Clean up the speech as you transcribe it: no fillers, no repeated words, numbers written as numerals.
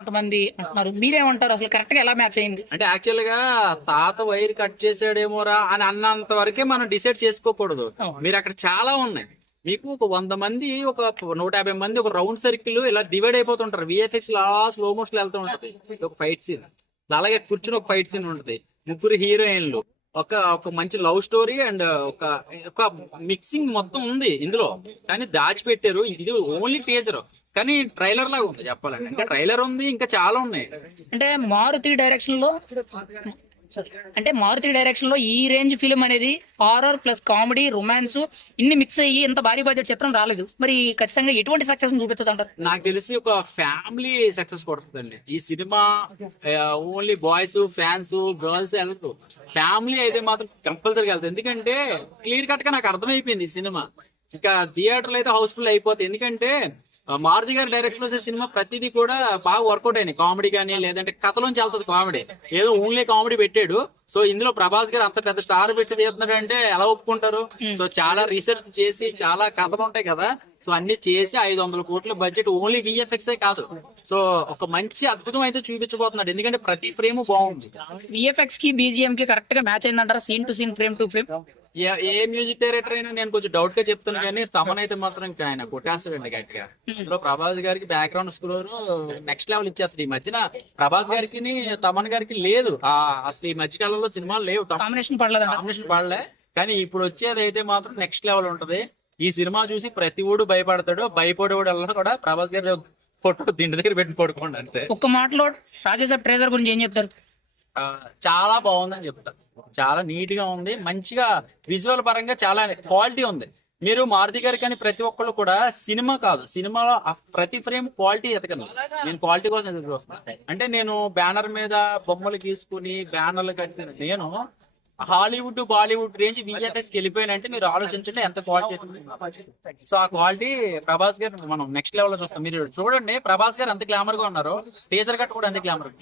కొంతమంది అంటున్నారు. మీరేమంటారు? అసలు కరెక్ట్ గా ఎలా మ్యాచ్ అయింది? అంటే యాక్చువల్ గా తాత వైర్ కట్ చేసాడేమోరా అని అన్నంత వరకే మనం డిసైడ్ చేసుకోకూడదు. అవును. మీరు అక్కడ చాలా ఉన్నాయి. మీకు ఒక 100 మంది, ఒక 150 మంది ఒక రౌండ్ సర్కిల్ ఇలా డివైడ్ అయిపోతుంటారు. విఎఫ్ఎక్స్ లా స్లో మోషన్ వెళ్తూ ఉంటది ఒక ఫైట్ సీన్. అలాగే కూర్చుని ఒక ఫైట్ సీన్ ఉంటది. ముగ్గురు హీరోయిన్లు, ఒక ఒక మంచి లవ్ స్టోరీ అండ్ ఒక ఒక మిక్సింగ్ మొత్తం ఉంది ఇందులో. కానీ దాచిపెట్టారు. ఇది ఓన్లీ టీజర్, కానీ ట్రైలర్ లాగా ఉంది చెప్పాలంటే. ఇంకా ట్రైలర్ ఉంది, ఇంకా చాలా ఉన్నాయి. అంటే మారుతి డైరెక్షన్ లో అంటే మారుతి డైరెక్షన్ లో ఈ రేంజ్ ఫిల్మ్ అనేది హారర్ ప్లస్ కామెడీ రొమాన్స్ ఇన్ని మిక్స్ అయ్యి ఇంత భారీ బడ్జెట్ చిత్రం రాలేదు. మరి ఖచ్చితంగా ఎటువంటి సక్సెస్ చూపిస్తుంది అంటారు? నాకు తెలిసి ఒక ఫ్యామిలీ సక్సెస్ కొడుతుందండి ఈ cinema. Only boys fans girls వెళ్ళదు. ఫ్యామిలీ అయితే మాత్రం కంపల్సరీగా వెళ్తుంది. ఎందుకంటే క్లియర్ కట్ గా నాకు అర్థమైపోయింది ఈ సినిమా. ఇంకా థియేటర్లు అయితే హౌస్ఫుల్ అయిపోతాయి. ఎందుకంటే మారుతి గారి డైరెక్షన్ వచ్చే సినిమా ప్రతిదీ కూడా బాగా వర్కౌట్ అయినాయి. కామెడీ కానీ లేదంటే కథలోంచి వెళ్తుంది కామెడీ. ఏదో ఓన్లీ కామెడీ పెట్టాడు. సో ఇందులో ప్రభాస్ గారు అంత పెద్ద స్టార్ పెట్టి తీస్తున్నాడు అంటే ఎలా ఒప్పుకుంటారు? సో చాలా రీసెర్చ్ చేసి చాలా కథలు ఉంటాయి కదా, సో అన్ని చేసి 500 కోట్ల బడ్జెట్ ఓన్లీ విఎఫ్ఎక్స్ కాదు. సో ఒక మంచి అద్భుతం అయితే చూపించబోతున్నాడు. ఎందుకంటే ప్రతి ఫ్రేమ్ బాగుంది. విఎఫ్ఎక్స్ కి బీజిఎం కి కరెక్ట్ గా మ్యాచ్ అయిందంటారా? Scene to scene, frame to frame. ఏ మ్యూజిక్ డైరెక్టర్ అయినా నేను కొంచెం డౌట్ గా చెప్తాను, కానీ తమన్ అయితే మాత్రం ఇంకా ఆయన కొట్టేస్తాడండి గట్టిగా. ఇందులో ప్రభాస్ గారికి బ్యాక్గ్రౌండ్ స్కోర్ నెక్స్ట్ లెవెల్ ఇచ్చేస్తాడు. ఈ మధ్యన ప్రభాస్ గారికి తమన్ గారికి లేదు అసలు. ఈ మధ్య కాలంలో సినిమాలు లేవు, కాంబినేషన్ పడలేదు. కాంబినేషన్ పడలే. కానీ ఇప్పుడు వచ్చేది అయితే మాత్రం నెక్స్ట్ లెవెల్ ఉంటది. ఈ సినిమా చూసి ప్రతి ఊడు భయపడతాడు. భయపడేవాడు వల్ల కూడా ప్రభాస్ గారు ఫోటో దిండి దగ్గర పెట్టి పడుకోండి అంతే. ఒక్క మాటలో రాజేసాబ్ ట్రేజర్ గురించి ఏం చెప్తారు? చాలా బాగుందని చెప్తాను. చాలా నీట్ గా ఉంది. మంచిగా విజువల్ పరంగా చాలా క్వాలిటీ ఉంది. మీరు మారుతి గారి కానీ ప్రతి ఒక్కళ్ళు కూడా సినిమా కాదు, సినిమాలో ప్రతి ఫ్రేమ్ క్వాలిటీ ఎతకండి. నేను క్వాలిటీ కోసం ఎదురు చూస్తాను. అంటే నేను బ్యానర్ మీద బొమ్మలు గీసుకుని బ్యానర్లు కట్టిన నేను హాలీవుడ్ బాలీవుడ్ రేంజ్ విఎఫ్ఎక్స్ వెళ్ళిపోయినంటే మీరు ఆలోచించండి ఎంత క్వాలిటీ అవుతుంది. సో ఆ క్వాలిటీ ప్రభాస్ గారు మనం నెక్స్ట్ లెవెల్ లో చూస్తాం. మీరు చూడండి ప్రభాస్ గారు ఎంత గ్లామర్ గా ఉన్నారు. టీజర్ కట్ కూడా అంత గ్లామర్.